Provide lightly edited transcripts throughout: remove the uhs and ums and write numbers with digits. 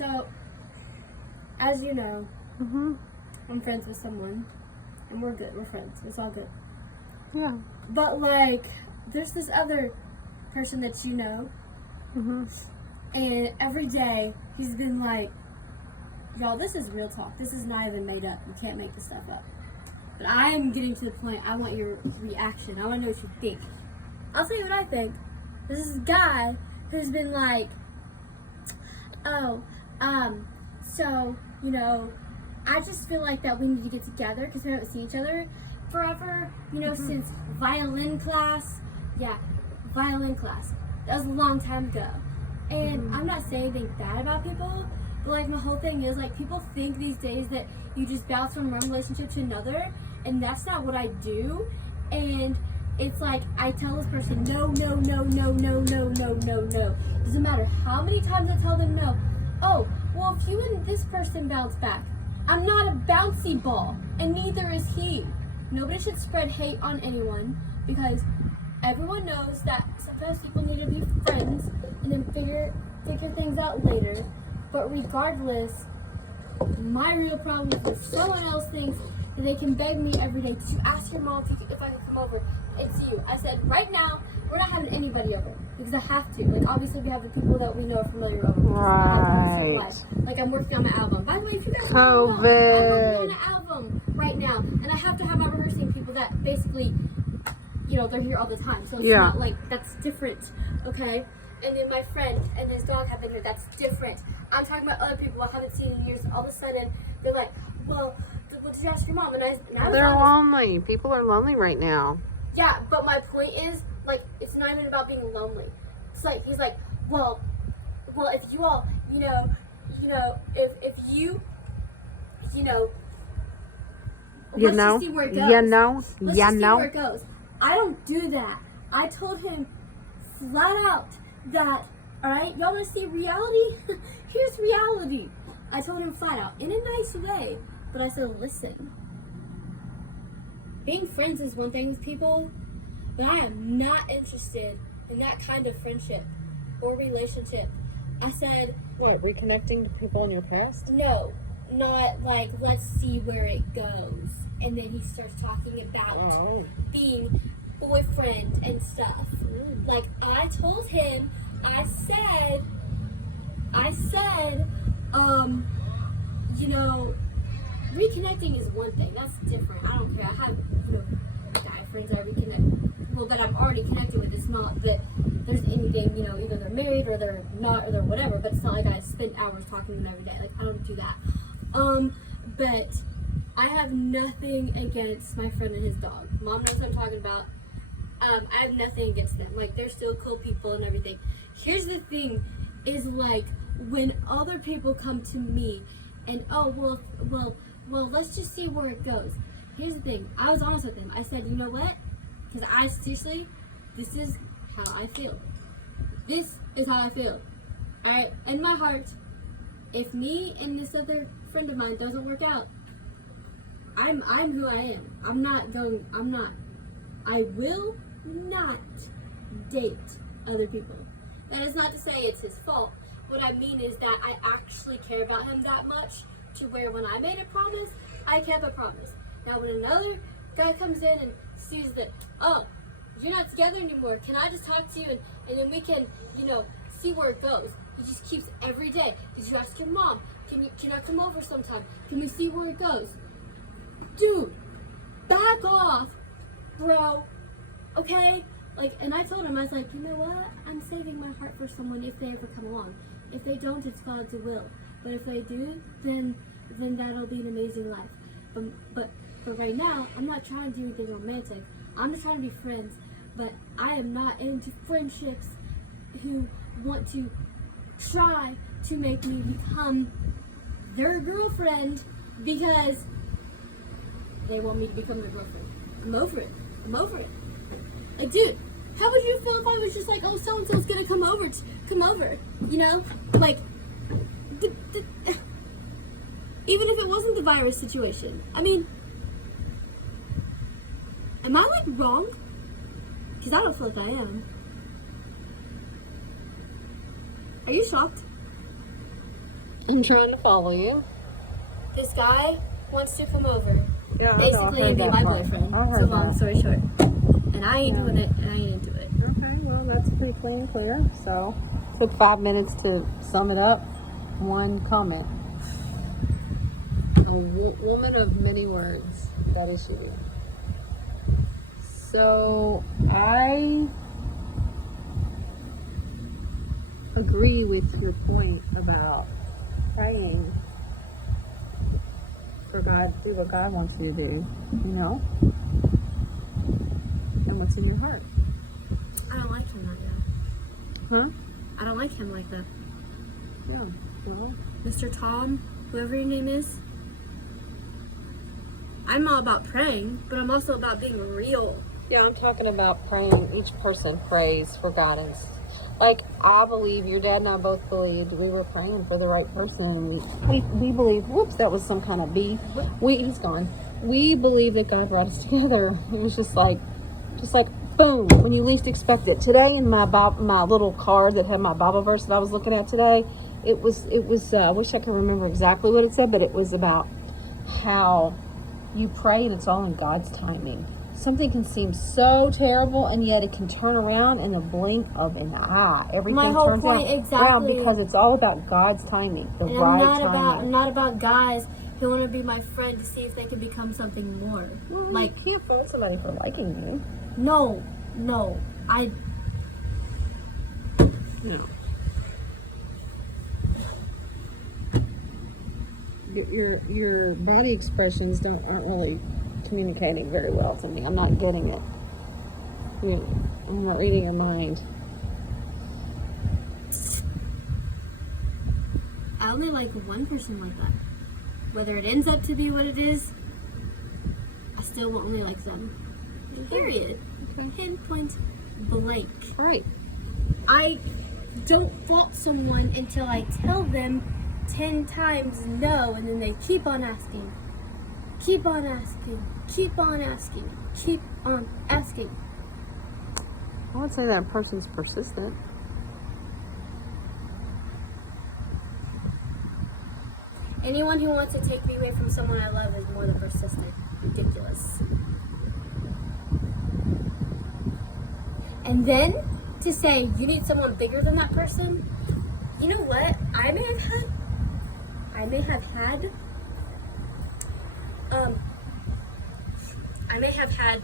So, as you know, Mhm. I'm friends with someone, and we're good. We're friends. It's all good. Yeah. But like, there's this other person that you know, Mhm. and every day he's been like, y'all, this is real talk. This is not even made up. You can't make this stuff up. But I am getting to the point, I want your reaction. I want to know what you think. I'll tell you what I think. There's this guy who's been like, oh, so, you know, I just feel like that we need to get together because we haven't seen each other forever, you know, since violin class. Yeah, violin class. That was a long time ago. And I'm not saying anything bad about people, but like my whole thing is like people think these days that you just bounce from one relationship to another, and that's not what I do. And it's like I tell this person no, no, no, no, no, no, no, no, no. Doesn't matter how many times I tell them no. Oh, well, if you and this person bounce back, I'm not a bouncy ball, and neither is he. Nobody should spread hate on anyone because everyone knows that sometimes people need to be friends and then figure things out later. But regardless, my real problem is if someone else thinks that they can beg me every day to ask your mom if I can come over. It's you. I said, right now, we're not having anybody over because I have to. Like, obviously, we have the people that we know are familiar over. I have to have a certain life. Like, I'm working on my album. By the way, if you guys don't know, I'm working on an album right now. And I have to have my rehearsing people that basically, you know, they're here all the time. So it's not like, that's different, okay? And then my friend and his dog have been here. That's different. I'm talking about other people I haven't seen in years. And all of a sudden, they're like, well, what did you ask your mom? And I They're lonely. People are lonely right now. Yeah, but my point is, like, it's not even about being lonely. It's like, he's like, well, if you all, you know, if you, you know, let's just see where it goes. Let's just see where it goes. I don't do that. I told him flat out that, all right, y'all want to see reality? Here's reality. I told him flat out, in a nice way, but I said, listen, being friends is one thing with people, but I am not interested in that kind of friendship or relationship. I said... What, reconnecting to people in your past? No, not like, let's see where it goes. And then he starts talking about being boyfriend and stuff. Like, I told him, I said, you know, reconnecting is one thing. That's different. I don't care. I have, you know, guy friends I reconnect. Well, that I'm already connected with. It's not that there's anything, you know, either they're married or they're not or they're whatever. But it's not like I spend hours talking to them every day. Like, I don't do that. But I have nothing against my friend and his dog. Mom knows what I'm talking about. I have nothing against them. Like, they're still cool people and everything. Here's the thing, is like when other people come to me and well, let's just see where it goes. Here's the thing. I was honest with him. I said, you know what? Because I seriously, this is how I feel. This is how I feel. All right? In my heart, if me and this other friend of mine doesn't work out, I'm who I am. I will not date other people. That is not to say it's his fault. What I mean is that I actually care about him that much to where when I made a promise, I kept a promise. Now when another guy comes in and sees that, oh, you're not together anymore, can I just talk to you and then we can, you know, see where it goes. He just keeps every day. Did you ask your mom? Can I come over sometime? Can we see where it goes? Dude, back off, bro. Okay? Like, and I told him, I was like, you know what? I'm saving my heart for someone if they ever come along. If they don't, it's God's will. But if they do, then that'll be an amazing life. But right now, I'm not trying to do anything romantic. I'm just trying to be friends. But I am not into friendships who want to try to make me become their girlfriend because they want me to become their girlfriend. I'm over it. Like, dude, how would you feel if I was just like, oh, so-and-so's gonna come over, you know? Like, even if it wasn't the virus situation. I mean, am I, like, wrong? Because I don't feel like I am. Are you shocked? I'm trying to follow you. This guy wants to come over, Yeah, basically, and be my boyfriend. So long story short. And I ain't doing it, and I ain't into it. Okay, well, that's pretty clean and clear. So, took 5 minutes to sum it up. One comment. A woman of many words. That is you. So, I agree with your point about praying for God to do what God wants you to do, you know? And what's in your heart. I don't like him like that. Huh? I don't like him like that. Yeah, well. Mr. Tom, whoever your name is, I'm all about praying, but I'm also about being real. Yeah, I'm talking about praying. Each person prays for guidance. Like, I believe, your dad and I both believed we were praying for the right person. We believe, whoops, that was some kind of bee. He's gone. We believe that God brought us together. It was just like boom, when you least expect it. Today in my little card that had my Bible verse that I was looking at today, it was I wish I could remember exactly what it said, but it was about how you pray and it's all in God's timing. Something can seem so terrible, and yet it can turn around in the blink of an eye. Everything turns around because it's all about God's timing, the and right I'm timing. not about guys who want to be my friend to see if they can become something more. Well, like, you can't fault somebody for liking you. No. No. Your body expressions aren't really communicating very well to me. I'm not getting it. I'm not reading your mind. I only like one person like that. Whether it ends up to be what it is, I still will only like them. Period. Okay. Pinpoint blank. Right. I don't fault someone until I tell them 10 times no, and then they keep on asking. Keep on asking. Keep on asking. Keep on asking. I would say that person's persistent. Anyone who wants to take me away from someone I love is more than persistent. Ridiculous. And then to say you need someone bigger than that person, you know what? I may have had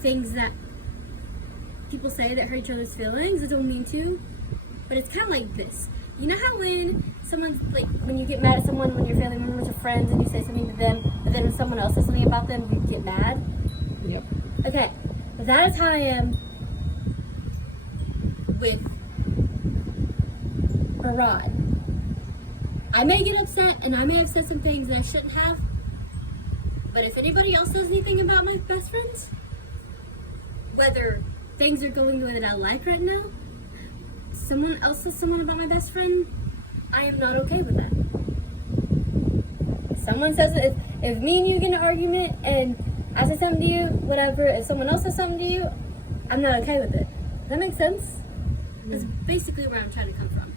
things that people say that hurt each other's feelings. I don't mean to, but it's kind of like this. You know how when someone's like, when you get mad at someone, when you're family members or friends, and you say something to them, but then when someone else says something about them, you get mad? Yep. Okay, that is how I am with Rod. I may get upset, and I may have said some things that I shouldn't have, but if anybody else says anything about my best friends, whether things are going the way that I like right now, someone else says someone about my best friend, I am not okay with that. Someone says it, if me and you get in an argument and I say something to you, whatever, if someone else says something to you, I'm not okay with it. Does that make sense? Mm-hmm. That's basically where I'm trying to come from.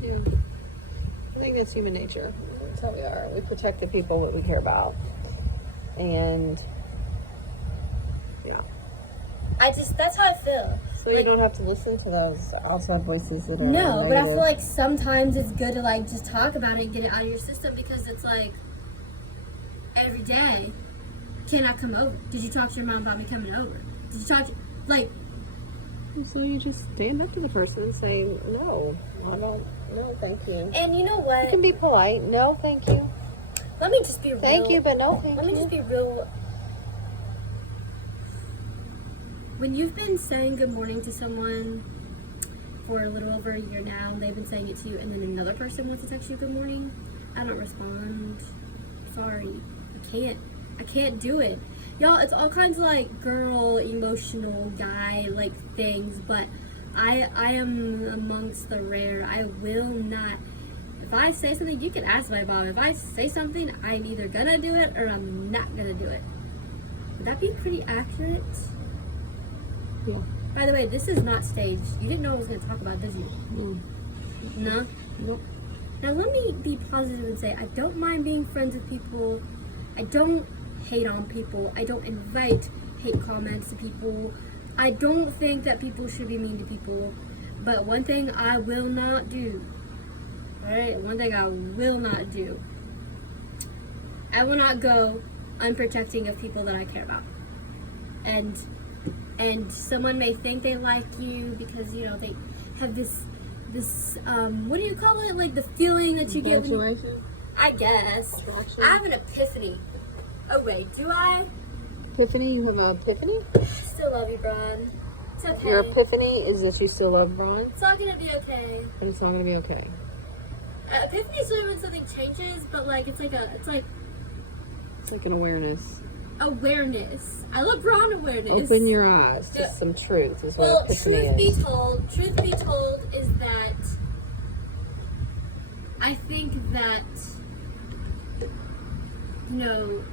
Yeah. I think that's human nature. That's how we are. We protect the people that we care about. And yeah. That's how I feel. So you don't have to listen to those outside voices that are No, negative. but I feel like sometimes it's good to like just talk about it and get it out of your system, because it's like every day, can I come over? Did you talk to your mom about me coming over? Did you talk to, like... So you just stand up to the person and say, no, thank you. And you know what? You can be polite. No, thank you. Let me just be real. Thank you, but no thank you. Let me just be real. When you've been saying good morning to someone for a little over a year now, and they've been saying it to you, and then another person wants to text you good morning, I don't respond. Sorry. I can't do it. Y'all, it's all kinds of like girl, emotional, guy like things, but I am amongst the rare. I will not. If I say something, you can ask my mom. If I say something, I'm either gonna do it or I'm not gonna do it. Would that be pretty accurate? Yeah. By the way, this is not staged. You didn't know I was going to talk about, did you? No? Nope. Now let me be positive and say I don't mind being friends with people. I don't hate on people. I don't invite hate comments to people. I don't think that people should be mean to people. But one thing I will not do, right? One thing I will not do. I will not go unprotecting of people that I care about. And someone may think they like you because, you know, they have this what do you call it? Like the feeling that you get when you, I guess. Attraction. I have an epiphany. Oh wait, do I? Epiphany? You have an epiphany? Still love you, Brian. It's okay. Your epiphany is that you still love Ron, It's all gonna be okay. but it's not going to be okay. Epiphany is when something changes, but like it's like It's like an awareness. awareness. I love Ron awareness. Open your eyes to Yeah. some truth is what Well, epiphany truth is. be told is that I think that, you know,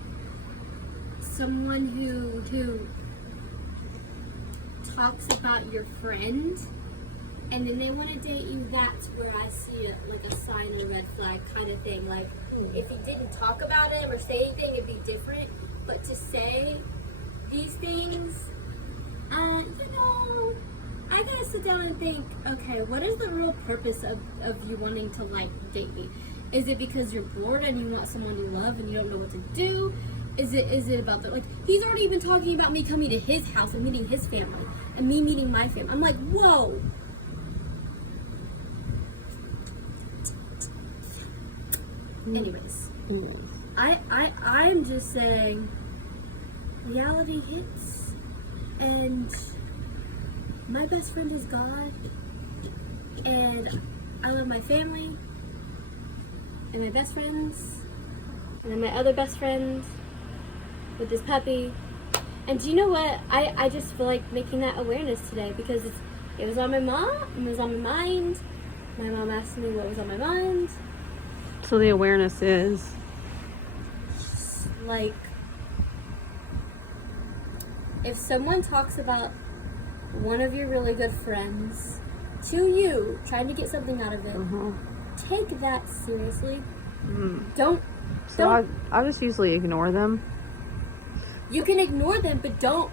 someone who talks about your friend and then they want to date you, that's where I see it like a sign or a red flag kind of thing. Like if you didn't talk about him or say anything, it'd be different. But to say these things, you know, I gotta sit down and think, okay, what is the real purpose of you wanting to like date me? Is it because you're bored and you want someone you love and you don't know what to do? Is it about the, like, he's already been talking about me coming to his house and meeting his family and me meeting my family. I'm like, whoa. Anyways, I'm just saying reality hits and my best friend is God and I love my family and my best friends and then my other best friend with this puppy. And do you know what? I just feel like making that awareness today because it was on my mind. My mom asked me what was on my mind. So the awareness is Like, if someone talks about one of your really good friends to you, trying to get something out of it, take that seriously. Don't. I just usually ignore them. You can ignore them, but don't.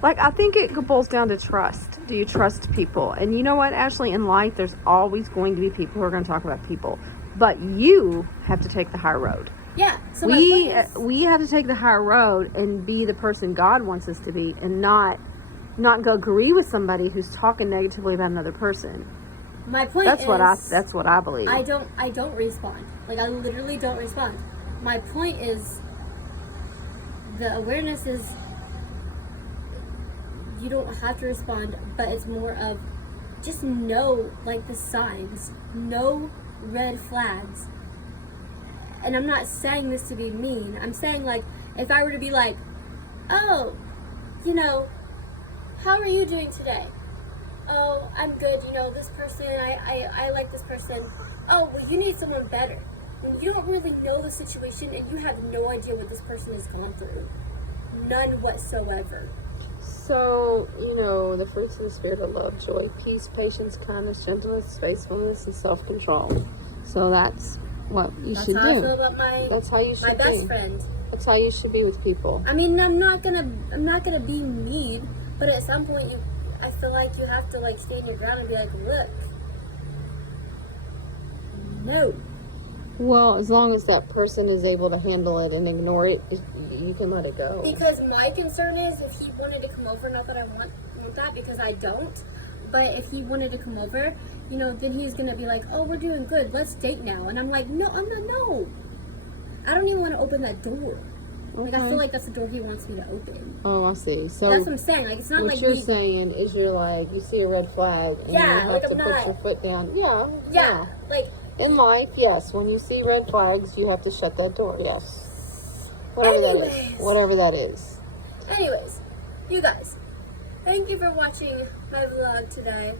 Like, I think it boils down to trust. Do you trust people? And you know what? Actually, in life, there's always going to be people who are going to talk about people. But you have to take the high road. Yeah. So my point is, we have to take the high road and be the person God wants us to be, and not go agree with somebody who's talking negatively about another person. my point That's is, what I believe. I don't respond. Like, I literally don't respond. My point is, the awareness is you don't have to respond, but it's more of just know, like, the signs, know red flags. And I'm not saying this to be mean. I'm saying, like, if I were to be like, oh, you know, how are you doing today? Oh, I'm good. You know, this person, I like this person. Oh, well, you need someone better. And you don't really know the situation and you have no idea what this person has gone through. None whatsoever. So, you know, the fruits of the Spirit are love, joy, peace, patience, kindness, gentleness, faithfulness, and self-control. So that's what you should That's how do. I feel about That's how you should my best be. friend. That's how you should be with people. I mean, I'm not gonna be mean, but at some point I feel like you have to, like, stand your ground and be like, look, no. Well, as long as that person is able to handle it and ignore it, you can let it go. Because my concern is if he wanted to come over, not that I want that because I don't, but if he wanted to come over, you know, then he's gonna be like, oh, we're doing good, let's date now. And I'm like, no, no. I don't even want to open that door. Like, I feel like that's the door he wants me to open. Oh, I see. So That's what I'm saying. Like, it's not what like you're me. saying is you're like, you see a red flag and Yeah, you have like, to I'm put not- your foot down. Yeah, like, In life, yes. When you see red flags, you have to shut that door. Yes. Whatever that is. Anyways, you guys, thank you for watching my vlog today.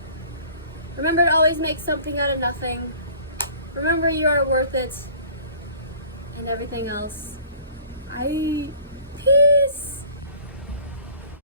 Remember to always make something out of nothing. Remember you are worth it. And everything else. Peace.